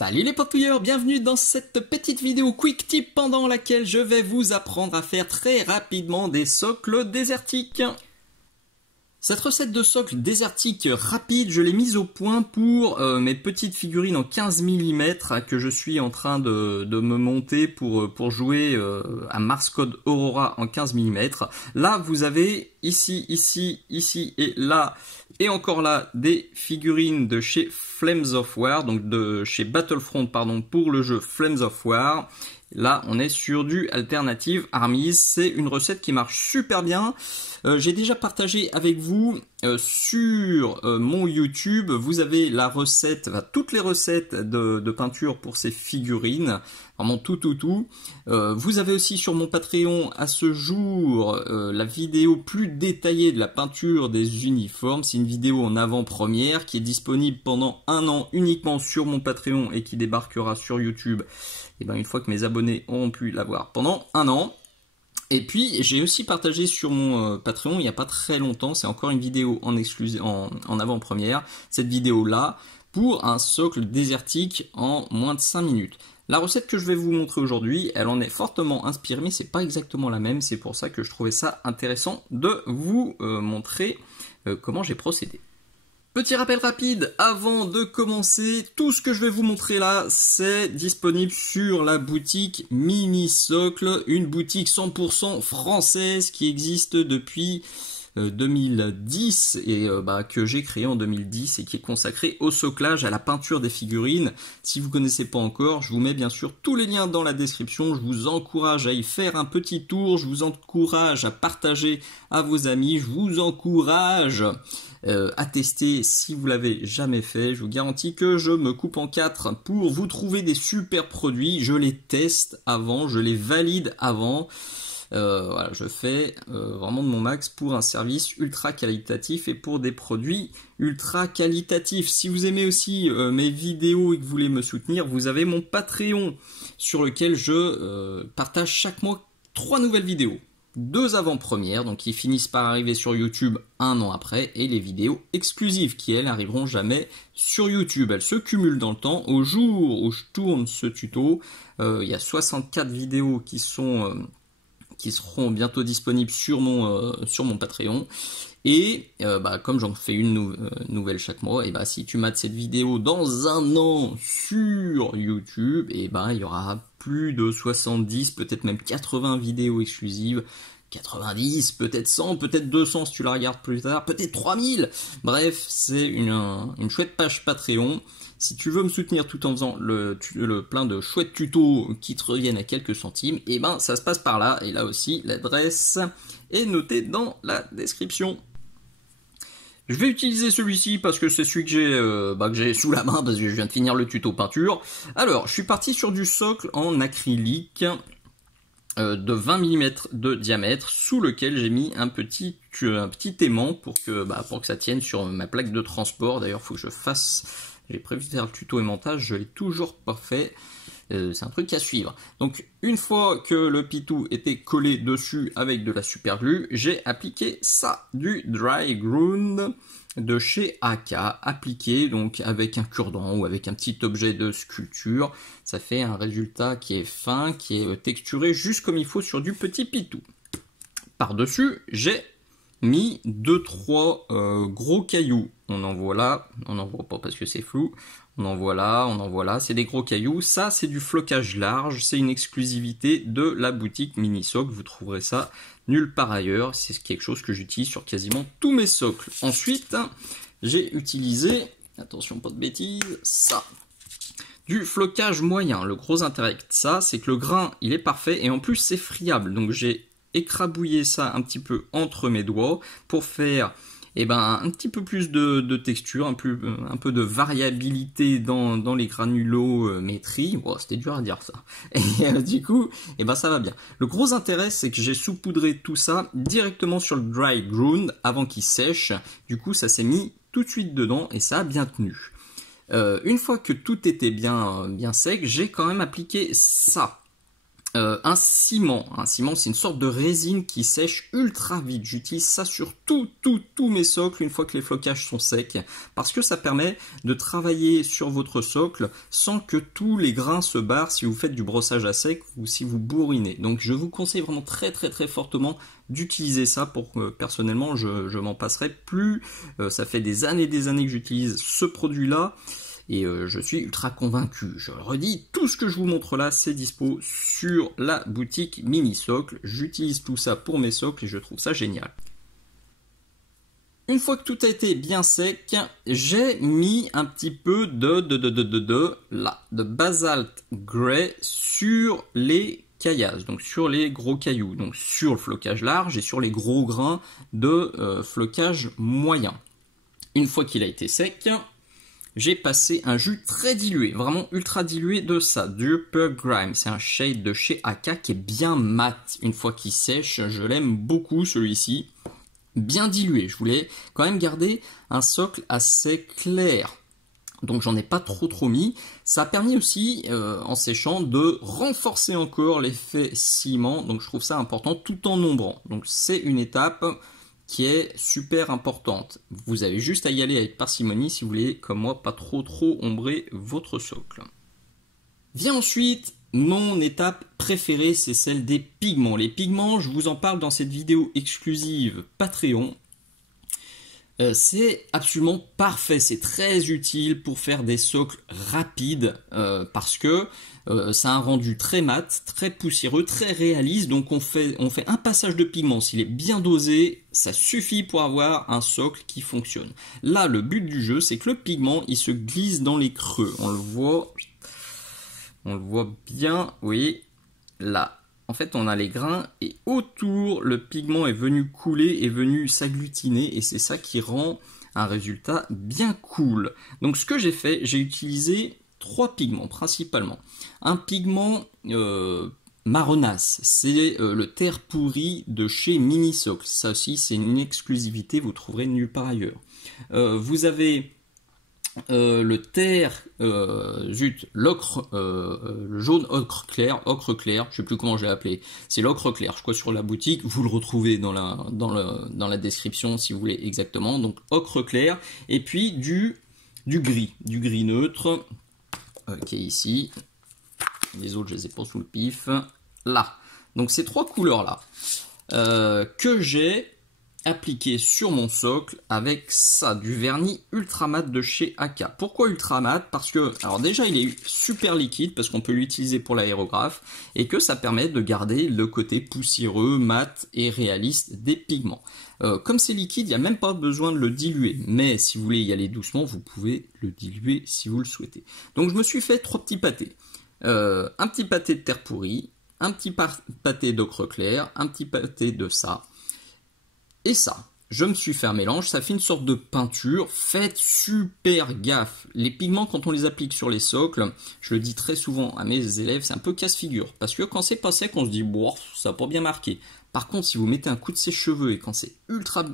Salut les papouilleurs, bienvenue dans cette petite vidéo quick tip pendant laquelle je vais vous apprendre à faire très rapidement des socles désertiques. Cette recette de socle désertique rapide, je l'ai mise au point pour mes petites figurines en 15 mm que je suis en train de me monter pour jouer à Mars Code Aurora en 15 mm. Là, vous avez ici, ici et là, et encore là, des figurines de chez Flames of War, donc de chez Battlefront, pardon, pour le jeu Flames of War. Là, on est sur du Alternative Armies. C'est une recette qui marche super bien. J'ai déjà partagé avec vous sur mon YouTube. Vous avez la recette, toutes les recettes de peinture pour ces figurines. Vraiment tout. Vous avez aussi sur mon Patreon à ce jour la vidéo plus détaillée de la peinture des uniformes. C'est une vidéo en avant-première qui est disponible pendant un an uniquement sur mon Patreon et qui débarquera sur YouTube. Et bien une fois que mes abonnés auront pu la voir pendant un an. Et puis j'ai aussi partagé sur mon Patreon il n'y a pas très longtemps, c'est encore une vidéo en avant-première, cette vidéo là, pour un socle désertique en moins de 5 minutes. La recette que je vais vous montrer aujourd'hui, elle en est fortement inspirée, mais c'est pas exactement la même, c'est pour ça que je trouvais ça intéressant de vous montrer comment j'ai procédé. Petit rappel rapide avant de commencer, tout ce que je vais vous montrer là, c'est disponible sur la boutique Mini Socle, une boutique 100% française qui existe depuis 2010 et que j'ai créé en 2010 et qui est consacrée au soclage, à la peinture des figurines. Si vous ne connaissez pas encore, je vous mets bien sûr tous les liens dans la description. Je vous encourage à y faire un petit tour, je vous encourage à partager à vos amis, je vous encourage à tester si vous l'avez jamais fait. Je vous garantis que je me coupe en 4 pour vous trouver des super produits. Je les teste avant, je les valide avant. Voilà, je fais vraiment de mon max pour un service ultra qualitatif et pour des produits ultra qualitatifs. Si vous aimez aussi mes vidéos et que vous voulez me soutenir, vous avez mon Patreon sur lequel je partage chaque mois 3 nouvelles vidéos. 2 avant-premières, donc qui finissent par arriver sur YouTube un an après, et les vidéos exclusives qui, elles, n'arriveront jamais sur YouTube. Elles se cumulent dans le temps. Au jour où je tourne ce tuto, il y a 64 vidéos qui seront bientôt disponibles sur mon Patreon. Et comme j'en fais une nouvelle chaque mois, et si tu mates cette vidéo dans un an sur YouTube, et il y aura plus de 70, peut-être même 80 vidéos exclusives, 90, peut-être 100, peut-être 200 si tu la regardes plus tard, peut-être 3000. Bref, c'est une chouette page Patreon. Si tu veux me soutenir tout en faisant le plein de chouettes tutos qui te reviennent à quelques centimes, et ça se passe par là. Et là aussi, l'adresse est notée dans la description. Je vais utiliser celui-ci parce que c'est celui que j'ai sous la main parce que je viens de finir le tuto peinture. Alors, je suis parti sur du socle en acrylique de 20 mm de diamètre sous lequel j'ai mis un petit aimant pour que ça tienne sur ma plaque de transport. D'ailleurs, il faut que je fasse... J'ai prévu de faire le tuto aimantage, je l'ai toujours pas fait. C'est un truc à suivre. Donc une fois que le pitou était collé dessus avec de la super glue, j'ai appliqué ça, du dry ground de chez AK, appliqué donc avec un cure-dent ou avec un petit objet de sculpture. Ça fait un résultat qui est fin, qui est texturé juste comme il faut sur du petit pitou. Par-dessus, j'ai mis 2-3 gros cailloux. On en voit là, on n'en voit pas parce que c'est flou. On en voit là, c'est des gros cailloux. Ça, c'est du flocage large, c'est une exclusivité de la boutique Mini Socle. Vous trouverez ça nulle part ailleurs. C'est quelque chose que j'utilise sur quasiment tous mes socles. Ensuite, j'ai utilisé, attention pas de bêtises, ça. Du flocage moyen. Le gros intérêt de ça, c'est que le grain, il est parfait et en plus, c'est friable. Donc, j'ai écrabouillé ça un petit peu entre mes doigts pour faire un petit peu plus de texture, un peu de variabilité dans les granulométries. Wow, c'était dur à dire ça. Et du coup, ça va bien. Le gros intérêt, c'est que j'ai saupoudré tout ça directement sur le dry ground avant qu'il sèche. Du coup, ça s'est mis tout de suite dedans et ça a bien tenu. Une fois que tout était bien sec, j'ai quand même appliqué ça. Un ciment. Un ciment, c'est une sorte de résine qui sèche ultra vite. J'utilise ça sur tous mes socles une fois que les flocages sont secs, parce que ça permet de travailler sur votre socle sans que tous les grains se barrent si vous faites du brossage à sec ou si vous bourrinez. Donc je vous conseille vraiment très fortement d'utiliser ça. Pour personnellement, je m'en passerai plus. Ça fait des années que j'utilise ce produit-là. Et je suis ultra convaincu. Je le redis, tout ce que je vous montre là, c'est dispo sur la boutique Mini Socle. J'utilise tout ça pour mes socles et je trouve ça génial. Une fois que tout a été bien sec, j'ai mis un petit peu de Basalt Grey sur les caillasses, donc sur les gros cailloux, donc sur le flocage large et sur les gros grains de flocage moyen. Une fois qu'il a été sec, j'ai passé un jus très dilué, vraiment ultra dilué de ça, du Pearl Grime. C'est un shade de chez AK qui est bien mat. Une fois qu'il sèche, je l'aime beaucoup celui-ci. Bien dilué, je voulais quand même garder un socle assez clair. Donc j'en ai pas trop mis. Ça a permis aussi, en séchant, de renforcer encore l'effet ciment. Donc je trouve ça important tout en ombrant. Donc c'est une étape qui est super importante. Vous avez juste à y aller avec parcimonie si vous voulez, comme moi, pas trop ombrer votre socle. Vient ensuite mon étape préférée, c'est celle des pigments. Les pigments, je vous en parle dans cette vidéo exclusive Patreon. C'est absolument parfait, c'est très utile pour faire des socles rapides parce que ça a un rendu très mat, très poussiéreux, très réaliste. Donc on fait un passage de pigment, s'il est bien dosé, ça suffit pour avoir un socle qui fonctionne. Là, le but du jeu, c'est que le pigment, il se glisse dans les creux. On le voit bien, oui, là. En fait, on a les grains et autour, le pigment est venu couler, est venu s'agglutiner et c'est ça qui rend un résultat bien cool. Donc ce que j'ai fait, j'ai utilisé 3 pigments principalement. Un pigment marronasse, c'est le terre pourrie de chez Mini Socle. Ça aussi, c'est une exclusivité, vous trouverez nulle part ailleurs. Vous avez le terre, l'ocre, le jaune ocre clair, je sais plus comment je l'ai appelé, c'est l'ocre clair, je crois sur la boutique, vous le retrouvez dans la description si vous voulez exactement, donc ocre clair, et puis du gris neutre, qui est ici, les autres je les ai pas sous le pif, là, donc ces 3 couleurs là, que j'ai appliqué sur mon socle avec ça, du vernis ultra mat de chez AK. Pourquoi ultra mat? Parce que, alors déjà il est super liquide, parce qu'on peut l'utiliser pour l'aérographe, et que ça permet de garder le côté poussiéreux, mat et réaliste des pigments. Comme c'est liquide, il n'y a même pas besoin de le diluer, mais si vous voulez y aller doucement, vous pouvez le diluer si vous le souhaitez. Donc je me suis fait 3 petits pâtés. Un petit pâté de terre pourrie, un petit pâté d'ocre clair, un petit pâté de ça, et ça, je me suis fait un mélange, ça fait une sorte de peinture. Faites super gaffe. Les pigments, quand on les applique sur les socles, je le dis très souvent à mes élèves, c'est un peu casse-figure. Parce que quand c'est pas sec, on se dit, bon, ça n'a pas bien marqué. Par contre, si vous mettez un coup de sèche-cheveux et quand c'est ultra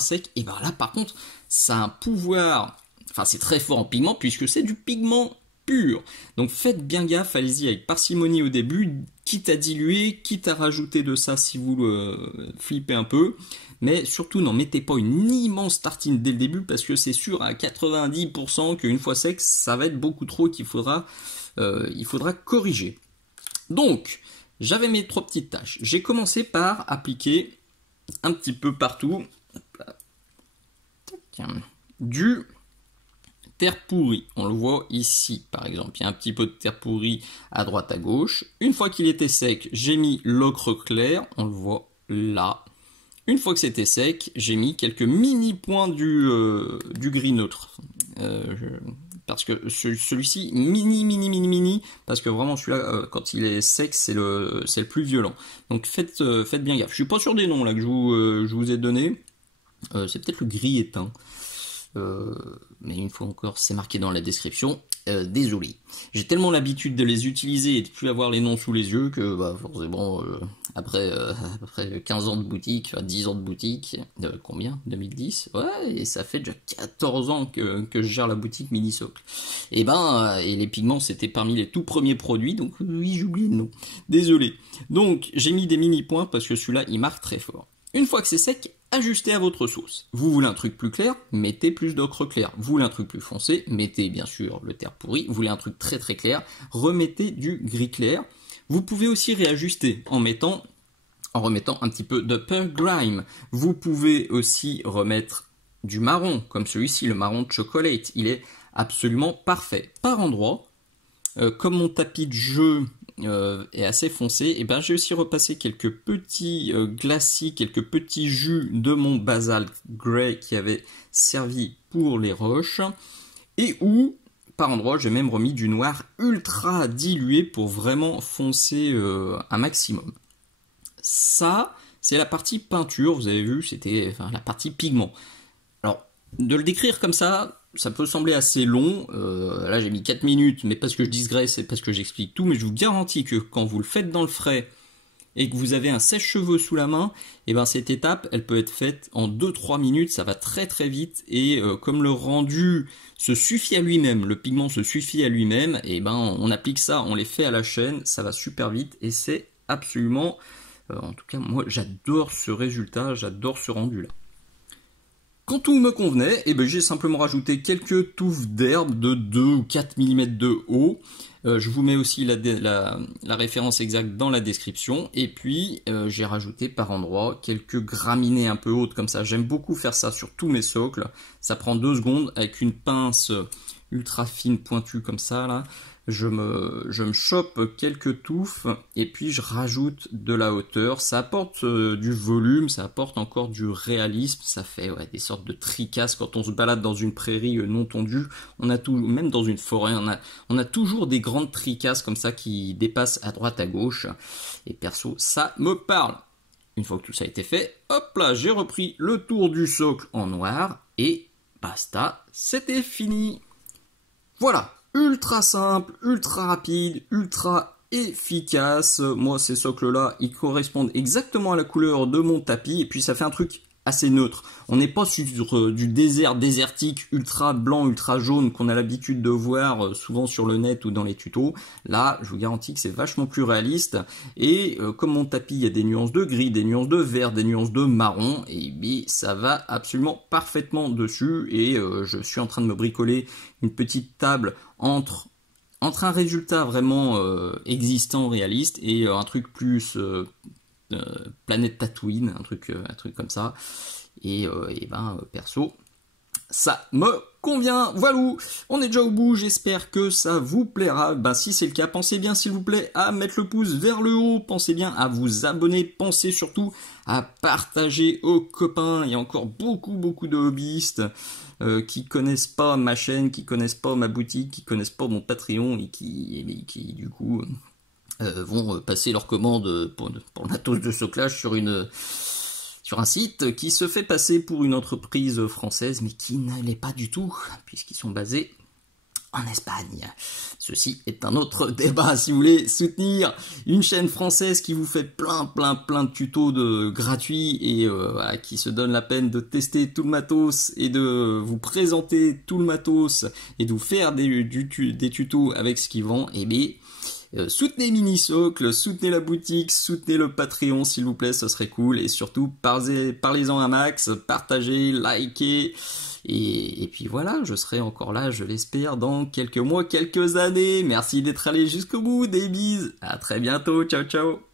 sec, et ben là, par contre, ça a un pouvoir, enfin, c'est très fort en pigment puisque c'est du pigment pur. Donc faites bien gaffe, allez-y avec parcimonie au début, quitte à diluer, quitte à rajouter de ça si vous le flippez un peu. Mais surtout, n'en mettez pas une immense tartine dès le début parce que c'est sûr à 90% qu'une fois sec, ça va être beaucoup trop et qu'il faudra corriger. Donc, j'avais mes 3 petites tâches. J'ai commencé par appliquer un petit peu partout du terre pourrie. On le voit ici, par exemple. Il y a un petit peu de terre pourrie à droite, à gauche. Une fois qu'il était sec, j'ai mis l'ocre clair. On le voit là. Une fois que c'était sec, j'ai mis quelques mini points du gris neutre. Parce que celui-ci, mini, parce que vraiment celui-là, quand il est sec, c'est le plus violent. Donc faites bien gaffe. Je suis pas sûr des noms là que je vous ai donné. C'est peut-être le gris éteint. Mais une fois encore, c'est marqué dans la description. désolé. J'ai tellement l'habitude de les utiliser et de plus avoir les noms sous les yeux que forcément après 15 ans de boutique, 10 ans de boutique, combien 2010. Ouais, et ça fait déjà 14 ans que je gère la boutique Minisocle. Et les pigments c'était parmi les tout premiers produits, donc oui j'ai oublié le nom. Désolé. Donc j'ai mis des mini points parce que celui-là il marque très fort. Une fois que c'est sec, ajustez à votre sauce. Vous voulez un truc plus clair, mettez plus d'ocre clair. Vous voulez un truc plus foncé, mettez bien sûr le terre pourri. Vous voulez un truc très très clair, remettez du gris clair. Vous pouvez aussi réajuster en remettant un petit peu de pearl grime. Vous pouvez aussi remettre du marron, comme celui-ci, le marron de chocolate. Il est absolument parfait. Par endroit, comme mon tapis de jeu est assez foncé, et j'ai aussi repassé quelques petits glacis, quelques petits jus de mon basalte grey qui avait servi pour les roches, et où par endroit j'ai même remis du noir ultra dilué pour vraiment foncer un maximum. Ça c'est la partie peinture, vous avez vu, c'était la partie pigment. Alors de le décrire comme ça peut sembler assez long, là j'ai mis 4 minutes, mais parce que je digresse et parce que j'explique tout, mais je vous garantis que quand vous le faites dans le frais et que vous avez un sèche-cheveux sous la main, cette étape, elle peut être faite en 2-3 minutes, ça va très très vite, et comme le rendu se suffit à lui-même, le pigment se suffit à lui-même, on applique ça, on les fait à la chaîne, ça va super vite, et c'est absolument, en tout cas moi j'adore ce résultat, j'adore ce rendu là. Quand tout me convenait, j'ai simplement rajouté quelques touffes d'herbe de 2 ou 4 mm de haut. Je vous mets aussi la référence exacte dans la description. Et puis, j'ai rajouté par endroit quelques graminées un peu hautes comme ça. J'aime beaucoup faire ça sur tous mes socles. Ça prend 2 secondes avec une pince ultra fine pointue comme ça là. Je me chope quelques touffes et puis je rajoute de la hauteur. Ça apporte du volume, ça apporte encore du réalisme. Ça fait des sortes de tricasses quand on se balade dans une prairie non tondue. On a tout, même dans une forêt, on a toujours des grandes tricasses comme ça qui dépassent à droite à gauche. Et perso, ça me parle. Une fois que tout ça a été fait, hop là, j'ai repris le tour du socle en noir et basta, c'était fini. Voilà. Ultra simple, ultra rapide, ultra efficace. Moi, ces socles-là, ils correspondent exactement à la couleur de mon tapis. Et puis, ça fait un truc assez neutre. On n'est pas sur du désert désertique ultra blanc, ultra jaune qu'on a l'habitude de voir souvent sur le net ou dans les tutos. Là, je vous garantis que c'est vachement plus réaliste. Et comme mon tapis, il y a des nuances de gris, des nuances de vert, des nuances de marron. Et bien, ça va absolument parfaitement dessus. Et je suis en train de me bricoler une petite table entre un résultat vraiment existant, réaliste, et un truc plus planète Tatooine, un truc comme ça. Et perso, ça me convient. Voilà, on est déjà au bout, j'espère que ça vous plaira. Si c'est le cas, pensez bien s'il vous plaît à mettre le pouce vers le haut, pensez bien à vous abonner, pensez surtout à partager aux copains. Il y a encore beaucoup de hobbyistes qui connaissent pas ma chaîne, qui connaissent pas ma boutique, qui connaissent pas mon Patreon et qui du coup vont passer leur commande pour le matos de soclage sur un site qui se fait passer pour une entreprise française, mais qui ne l'est pas du tout, puisqu'ils sont basés en Espagne. Ceci est un autre débat. Si vous voulez soutenir une chaîne française qui vous fait plein de tutos gratuits et qui se donne la peine de tester tout le matos et de vous présenter tout le matos et de vous faire des tutos avec ce qu'ils vendent, soutenez Minisocle, soutenez la boutique, soutenez le Patreon s'il vous plaît, ce serait cool. Et surtout, parlez-en un max, partagez, likez. Et puis voilà, je serai encore là, je l'espère, dans quelques mois, quelques années. Merci d'être allé jusqu'au bout, des bises. À très bientôt, ciao ciao.